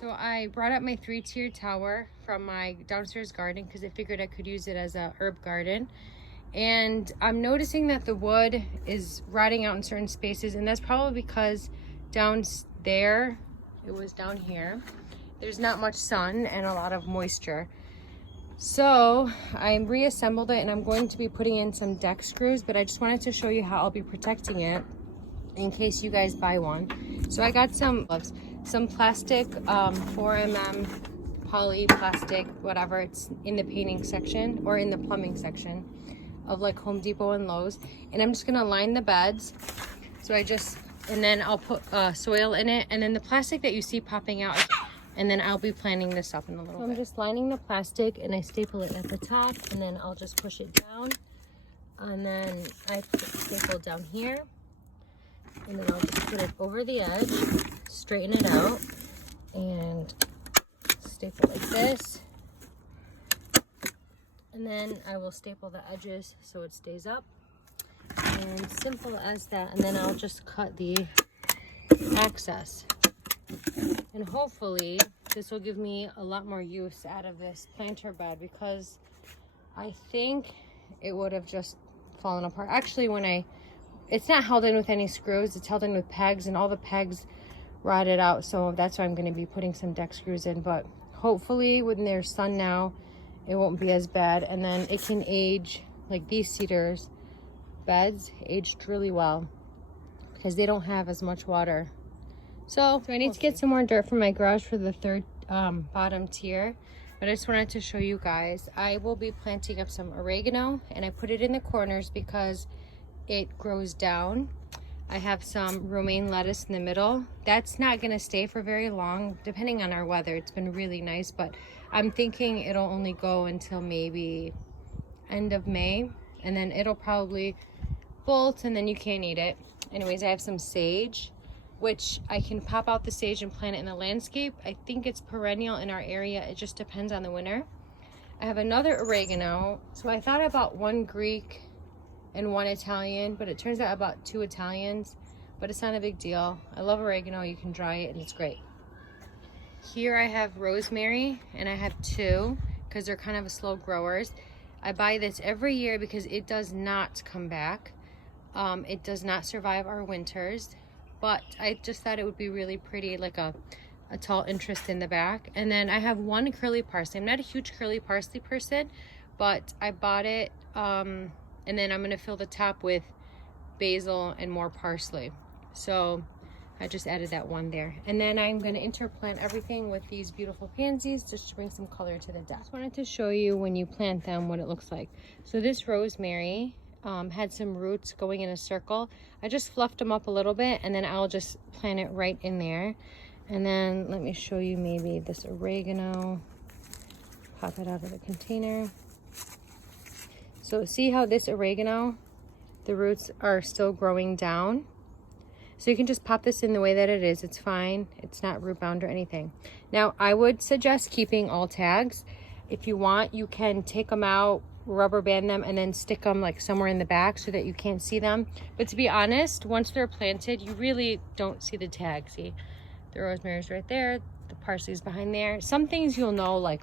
So I brought up my 3-tier tower from my downstairs garden because I figured I could use it as a herb garden. And I'm noticing that the wood is rotting out in certain spaces, and that's probably because down there, it was down here, there's not much sun and a lot of moisture. So I reassembled it and I'm going to be putting in some deck screws, but I just wanted to show you how I'll be protecting it in case you guys buy one. So I got some plastic 4mm poly plastic, whatever, it's in the painting section or in the plumbing section of like Home Depot and Lowe's, and I'm just gonna line the beds. So and then I'll put soil in it, and then the plastic that you see popping out, and then I'll be planting this up in a little bit. I'm just lining the plastic and I staple it at the top, and then I'll just push it down, and then I staple down here, and then I'll just put it over the edge, straighten it out, and staple like this. And then I will staple the edges so it stays up. And simple as that. And then I'll just cut the excess. And hopefully this will give me a lot more use out of this planter bed, because I think it would have just fallen apart. Actually, it's not held in with any screws, it's held in with pegs, and all the pegs rotted out. So that's why I'm going to be putting some deck screws in. But hopefully when there's sun now, it won't be as bad, and then it can age, like these cedars beds aged really well because they don't have as much water. So I need to get some more dirt from my garage for the third bottom tier, but I just wanted to show you guys. I will be planting up some oregano, and I put it in the corners because it grows down. I have some romaine lettuce in the middle. That's not gonna stay for very long, depending on our weather. It's been really nice, but I'm thinking it'll only go until maybe end of May, and then it'll probably bolt and then you can't eat it. Anyways, I have some sage, which I can pop out the sage and plant it in the landscape. I think it's perennial in our area. It just depends on the winter. I have another oregano. So I thought about one Greek and one Italian, but it turns out about 2 Italians, but it's not a big deal. I love oregano. You can dry it and it's great. Here I have rosemary, and I have 2 because they're kind of slow growers. I buy this every year because it does not come back. It does not survive our winters, but I just thought it would be really pretty, like a tall interest in the back. And then I have 1 curly parsley. I'm not a huge curly parsley person, but I bought it, and then I'm gonna fill the top with basil and more parsley. So I just added that 1 there. And then I'm gonna interplant everything with these beautiful pansies just to bring some color to the deck. I just wanted to show you when you plant them what it looks like. So this rosemary had some roots going in a circle. I just fluffed them up a little bit, and then I'll just plant it right in there. And then let me show you maybe this oregano. Pop it out of the container. So see how this oregano, the roots are still growing down? So you can just pop this in the way that it is. It's fine. It's not root bound or anything. Now, I would suggest keeping all tags. If you want, you can take them out, rubber band them, and then stick them like somewhere in the back so that you can't see them. But to be honest, once they're planted, you really don't see the tag. See, the rosemary's right there, the parsley's behind there. Some things you'll know, like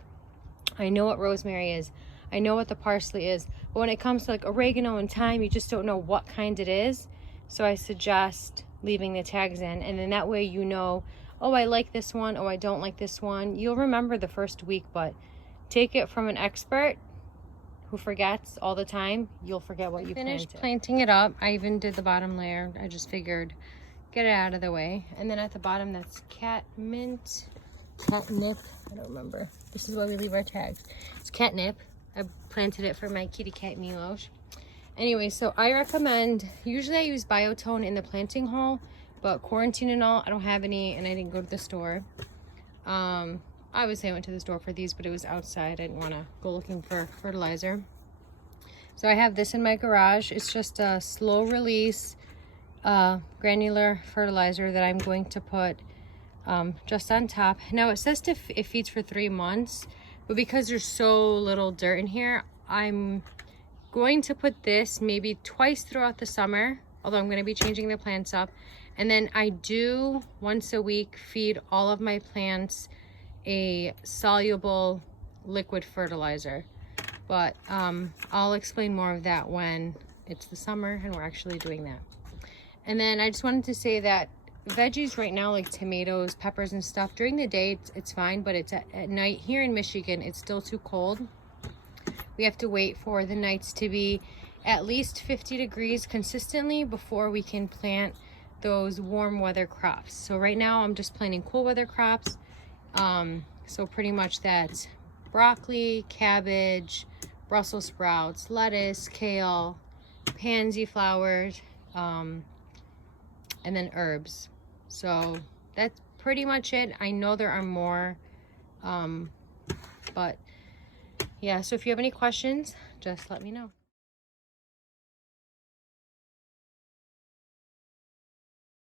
I know what rosemary is, I know what the parsley is, but when it comes to like oregano and thyme, you just don't know what kind it is. So I suggest leaving the tags in, and then that way you know, oh, I like this one, oh, I don't like this one. You'll remember the first week, but take it from an expert who forgets all the time. You'll forget what you planted. Finished planting it up. I even did the bottom layer. I just figured get it out of the way. And then at the bottom, that's catnip. I don't remember. This is where we leave our tags. It's catnip. I planted it for my kitty cat Milos. Anyway, so I recommend, usually I use Biotone in the planting hole, but quarantine and all, I don't have any, and I didn't go to the store. Obviously I went to the store for these, but it was outside. I didn't want to go looking for fertilizer. So I have this in my garage. It's just a slow release granular fertilizer that I'm going to put just on top. Now it says it feeds for 3 months, but because there's so little dirt in here, I'm going to put this maybe twice throughout the summer, although I'm going to be changing the plants up. And then I do once a week feed all of my plants a soluble liquid fertilizer. But I'll explain more of that when it's the summer and we're actually doing that. And then I just wanted to say that veggies right now, like tomatoes, peppers and stuff, during the day it's fine, but it's at night here in Michigan, it's still too cold. We have to wait for the nights to be at least 50 degrees consistently before we can plant those warm weather crops. So right now I'm just planting cool weather crops. So pretty much that's broccoli, cabbage, Brussels sprouts, lettuce, kale, pansy flowers, and then herbs. So that's pretty much it. I know there are more, but yeah, so if you have any questions, just let me know.